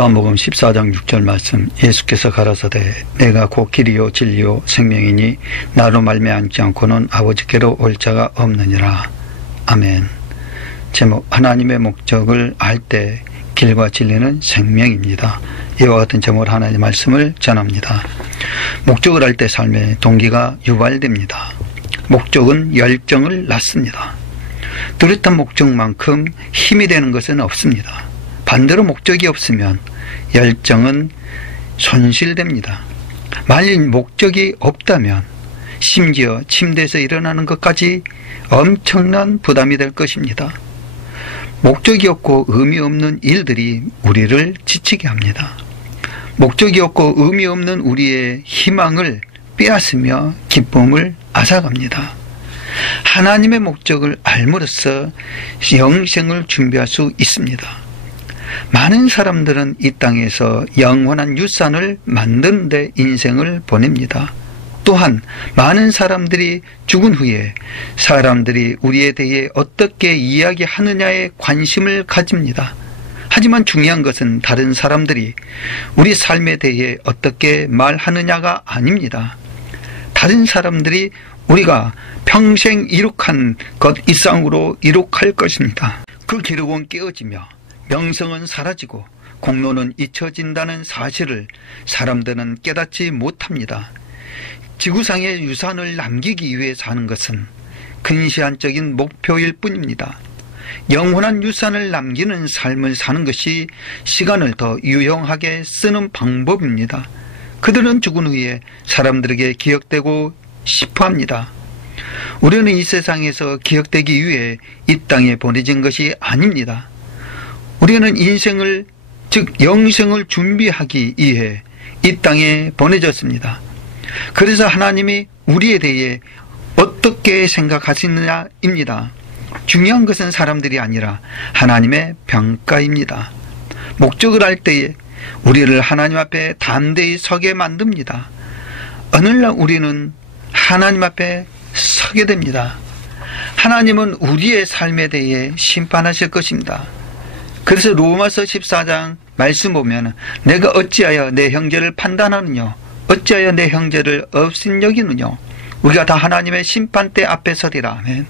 요한복음 14장 6절 말씀, 예수께서 가라사대 내가 곧 길이요 진리요 생명이니 나로 말미암지 않고는 아버지께로 올 자가 없느니라. 아멘. 제목, 하나님의 목적을 알 때 길과 진리는 생명입니다. 이와 같은 제목으로 하나님의 말씀을 전합니다. 목적을 알 때 삶의 동기가 유발됩니다. 목적은 열정을 낳습니다. 뚜렷한 목적만큼 힘이 되는 것은 없습니다. 반대로 목적이 없으면 열정은 손실됩니다. 만일 목적이 없다면 심지어 침대에서 일어나는 것까지 엄청난 부담이 될 것입니다. 목적이 없고 의미 없는 일들이 우리를 지치게 합니다. 목적이 없고 의미 없는 우리의 희망을 빼앗으며 기쁨을 앗아갑니다. 하나님의 목적을 알므로써 영생을 준비할 수 있습니다. 많은 사람들은 이 땅에서 영원한 유산을 만드는 데 인생을 보냅니다. 또한 많은 사람들이 죽은 후에 사람들이 우리에 대해 어떻게 이야기하느냐에 관심을 가집니다. 하지만 중요한 것은 다른 사람들이 우리 삶에 대해 어떻게 말하느냐가 아닙니다. 다른 사람들이 우리가 평생 이룩한 것 이상으로 이룩할 것입니다. 그 기록은 깨어지며 명성은 사라지고 공로는 잊혀진다는 사실을 사람들은 깨닫지 못합니다. 지구상의 유산을 남기기 위해 사는 것은 근시안적인 목표일 뿐입니다. 영원한 유산을 남기는 삶을 사는 것이 시간을 더 유용하게 쓰는 방법입니다. 그들은 죽은 후에 사람들에게 기억되고 싶어 합니다. 우리는 이 세상에서 기억되기 위해 이 땅에 보내진 것이 아닙니다. 우리는 인생을, 즉 영생을 준비하기 위해 이 땅에 보내졌습니다. 그래서 하나님이 우리에 대해 어떻게 생각하시느냐입니다. 중요한 것은 사람들이 아니라 하나님의 평가입니다. 목적을 알 때에 우리를 하나님 앞에 담대히 서게 만듭니다. 어느 날 우리는 하나님 앞에 서게 됩니다. 하나님은 우리의 삶에 대해 심판하실 것입니다. 그래서 로마서 14장 말씀 보면 내가 어찌하여 내 형제를 판단하느냐, 어찌하여 내 형제를 없인 여기느냐. 우리가 다 하나님의 심판대 앞에 서리라. 아멘.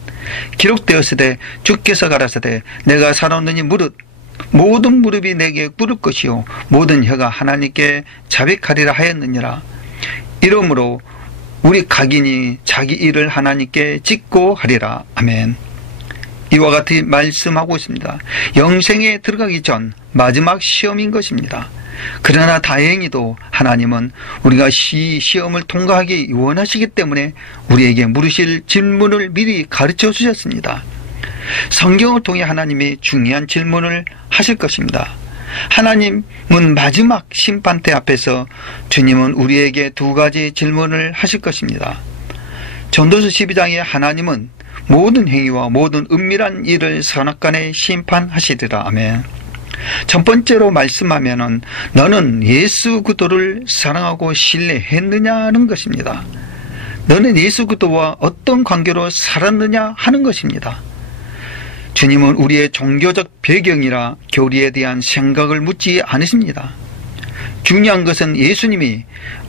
기록되었으되 주께서 가라사대 내가 살았느니 무릇 모든 무릎이 내게 꿇을 것이요 모든 혀가 하나님께 자백하리라 하였느니라. 이러므로 우리 각인이 자기 일을 하나님께 짓고 하리라. 아멘. 이와 같이 말씀하고 있습니다. 영생에 들어가기 전 마지막 시험인 것입니다. 그러나 다행히도 하나님은 우리가 시험을 통과하기 원하시기 때문에 우리에게 물으실 질문을 미리 가르쳐 주셨습니다. 성경을 통해 하나님이 중요한 질문을 하실 것입니다. 하나님은 마지막 심판대 앞에서 주님은 우리에게 두 가지 질문을 하실 것입니다. 전도서 12장에 하나님은 모든 행위와 모든 은밀한 일을 선악간에 심판하시리라. 아멘. 첫 번째로 말씀하면은 너는 예수 그리스도를 사랑하고 신뢰했느냐는 것입니다. 너는 예수 그리스도와 어떤 관계로 살았느냐 하는 것입니다. 주님은 우리의 종교적 배경이나 교리에 대한 생각을 묻지 않으십니다. 중요한 것은 예수님이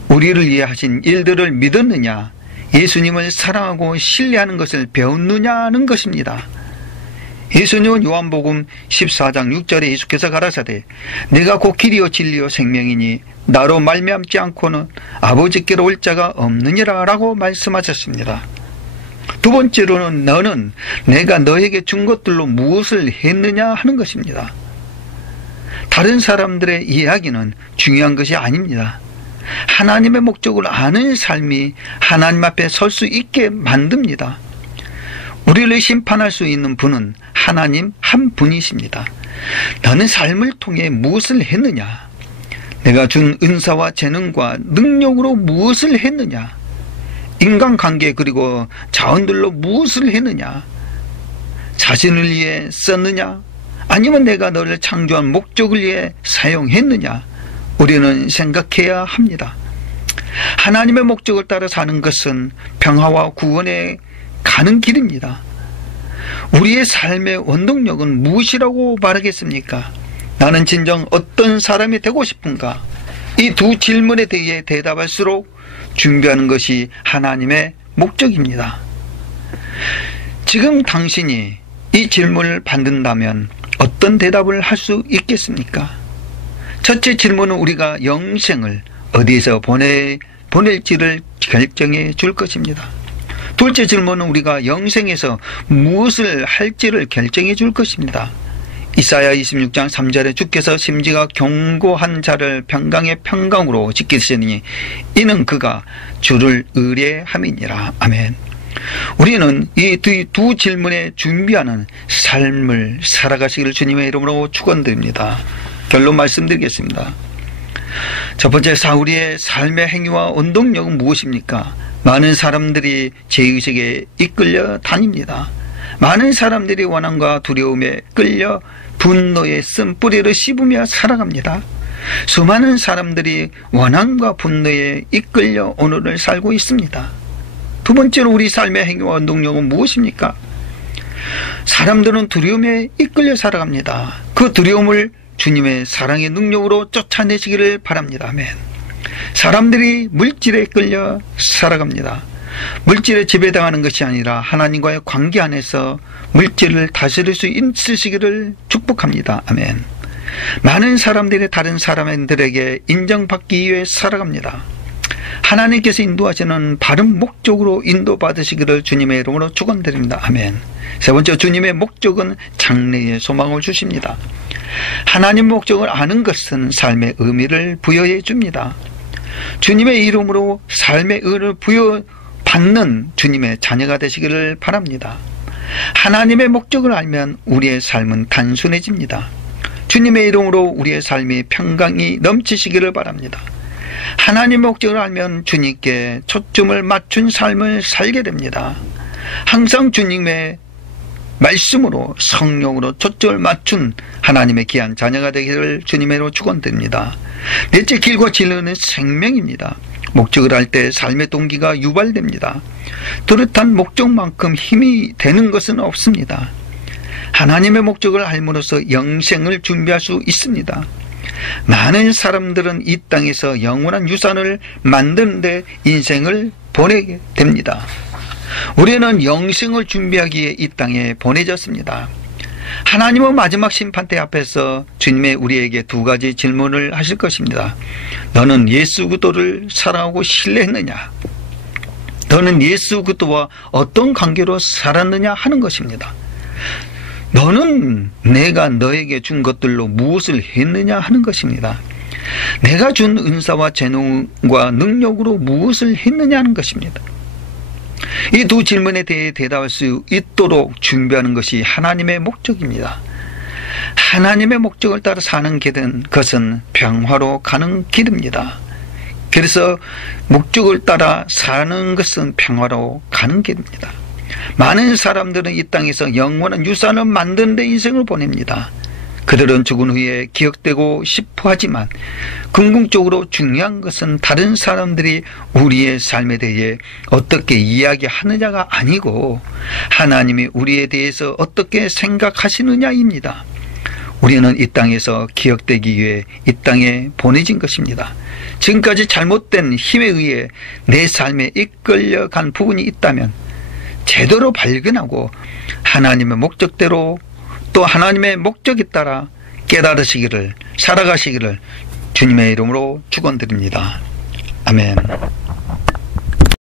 우리를 위해 하신 일들을 믿었느냐, 예수님을 사랑하고 신뢰하는 것을 배웠느냐는 것입니다. 예수님은 요한복음 14장 6절에 예수께서 가라사대 내가 곧 길이요 진리요 생명이니 나로 말미암지 않고는 아버지께로 올 자가 없느니라 라고 말씀하셨습니다. 두 번째로는 너는 내가 너에게 준 것들로 무엇을 했느냐 하는 것입니다. 다른 사람들의 이야기는 중요한 것이 아닙니다. 하나님의 목적을 아는 삶이 하나님 앞에 설 수 있게 만듭니다. 우리를 심판할 수 있는 분은 하나님 한 분이십니다. 너는 삶을 통해 무엇을 했느냐? 내가 준 은사와 재능과 능력으로 무엇을 했느냐? 인간관계 그리고 자원들로 무엇을 했느냐? 자신을 위해 썼느냐? 아니면 내가 너를 창조한 목적을 위해 사용했느냐? 우리는 생각해야 합니다. 하나님의 목적을 따라 사는 것은 평화와 구원에 가는 길입니다. 우리의 삶의 원동력은 무엇이라고 말하겠습니까? 나는 진정 어떤 사람이 되고 싶은가? 이 두 질문에 대해 대답할수록 준비하는 것이 하나님의 목적입니다. 지금 당신이 이 질문을 받는다면 어떤 대답을 할 수 있겠습니까? 첫째 질문은 우리가 영생을 어디에서 보낼지를 결정해 줄 것입니다. 둘째 질문은 우리가 영생에서 무엇을 할지를 결정해 줄 것입니다. 이사야 26장 3절에 주께서 심지가 견고한 자를 평강의 평강으로 지키시니 이는 그가 주를 의뢰함이니라. 아멘. 우리는 이 두 질문에 준비하는 삶을 살아가시기를 주님의 이름으로 축원드립니다. 결론 말씀드리겠습니다. 첫 번째, 사울이의 삶의 행위와 운동력은 무엇입니까? 많은 사람들이 죄의식에 이끌려 다닙니다. 많은 사람들이 원한과 두려움에 끌려 분노의 쓴뿌리를 씹으며 살아갑니다. 수많은 사람들이 원한과 분노에 이끌려 오늘을 살고 있습니다. 두 번째로 우리 삶의 행위와 운동력은 무엇입니까? 사람들은 두려움에 이끌려 살아갑니다. 그 두려움을 주님의 사랑의 능력으로 쫓아내시기를 바랍니다. 아멘. 사람들이 물질에 끌려 살아갑니다. 물질에 지배당하는 것이 아니라 하나님과의 관계 안에서 물질을 다스릴 수 있으시기를 축복합니다. 아멘. 많은 사람들이 다른 사람들에게 인정받기 위해 살아갑니다. 하나님께서 인도하시는 바른 목적으로 인도받으시기를 주님의 이름으로 축원드립니다. 아멘. 세 번째, 주님의 목적은 장래의 소망을 주십니다. 하나님 목적을 아는 것은 삶의 의미를 부여해 줍니다. 주님의 이름으로 삶의 의를 부여받는 주님의 자녀가 되시기를 바랍니다. 하나님의 목적을 알면 우리의 삶은 단순해집니다. 주님의 이름으로 우리의 삶이 평강이 넘치시기를 바랍니다. 하나님의 목적을 알면 주님께 초점을 맞춘 삶을 살게 됩니다. 항상 주님의 말씀으로 성령으로 초점을 맞춘 하나님의 귀한 자녀가 되기를 주님의 이름으로 축원드립니다. 넷째, 길고 진리는 생명입니다. 목적을 할 때 삶의 동기가 유발됩니다. 뚜렷한 목적만큼 힘이 되는 것은 없습니다. 하나님의 목적을 알므로써 영생을 준비할 수 있습니다. 많은 사람들은 이 땅에서 영원한 유산을 만드는 데 인생을 보내게 됩니다. 우리는 영생을 준비하기에 이 땅에 보내졌습니다. 하나님은 마지막 심판대 앞에서 주님의 우리에게 두 가지 질문을 하실 것입니다. 너는 예수 그리스도를 사랑하고 신뢰했느냐? 너는 예수 그리스도와 어떤 관계로 살았느냐 하는 것입니다. 너는 내가 너에게 준 것들로 무엇을 했느냐 하는 것입니다. 내가 준 은사와 재능과 능력으로 무엇을 했느냐 하는 것입니다. 이 두 질문에 대해 대답할 수 있도록 준비하는 것이 하나님의 목적입니다. 하나님의 목적을 따라 사는 것은 평화로 가는 길입니다. 그래서 목적을 따라 사는 것은 평화로 가는 길입니다. 많은 사람들은 이 땅에서 영원한 유산을 만드는 데 인생을 보냅니다. 그들은 죽은 후에 기억되고 싶어 하지만 궁극적으로 중요한 것은 다른 사람들이 우리의 삶에 대해 어떻게 이야기하느냐가 아니고 하나님이 우리에 대해서 어떻게 생각하시느냐입니다. 우리는 이 땅에서 기억되기 위해 이 땅에 보내진 것입니다. 지금까지 잘못된 힘에 의해 내 삶에 이끌려간 부분이 있다면 제대로 발견하고 하나님의 목적대로 또 하나님의 목적에 따라 깨달으시기를 살아가시기를 주님의 이름으로 축원드립니다. 아멘.